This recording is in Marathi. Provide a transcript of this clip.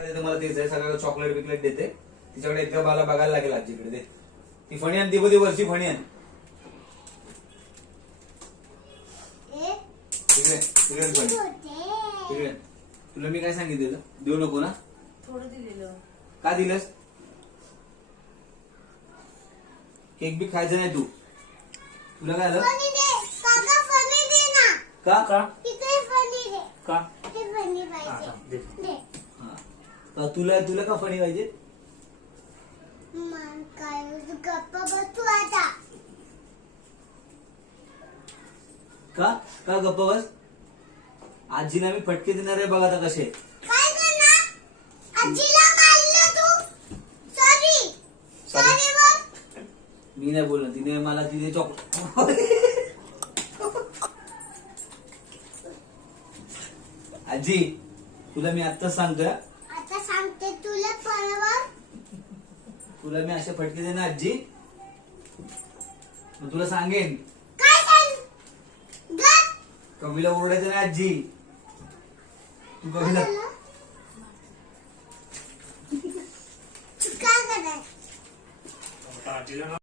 मला तेच आहे, सगळं चॉकलेट बिकलेट देते. तिच्याकडे एकदा मला बघायला लागेल आजीकडे. दे ती फणी आण, ती बघ वरची फणी आण. तुला मी काय सांगितलेलं, देऊ नको ना. थोडं दिलेलं. का दिलंस? केक बी खायचं नाही तू. तुला काय आलं? का का का तुला तुला का फणी पाहिजे? का का गप्प बस. आजीला मी फटके देणार आहे बघ आता कसे. मी नाही बोललो, तिने मला तिथे चॉकलेट. आजी तुला मी आत्ताच सांगतोय, आता सांगते तुला परवा. तुला मी असे फटके देणार आजी. मग तुला सांगेन काय सांग कवीला ओरडायचं नाही आजी. तू कवीला काय करायचं. आजीला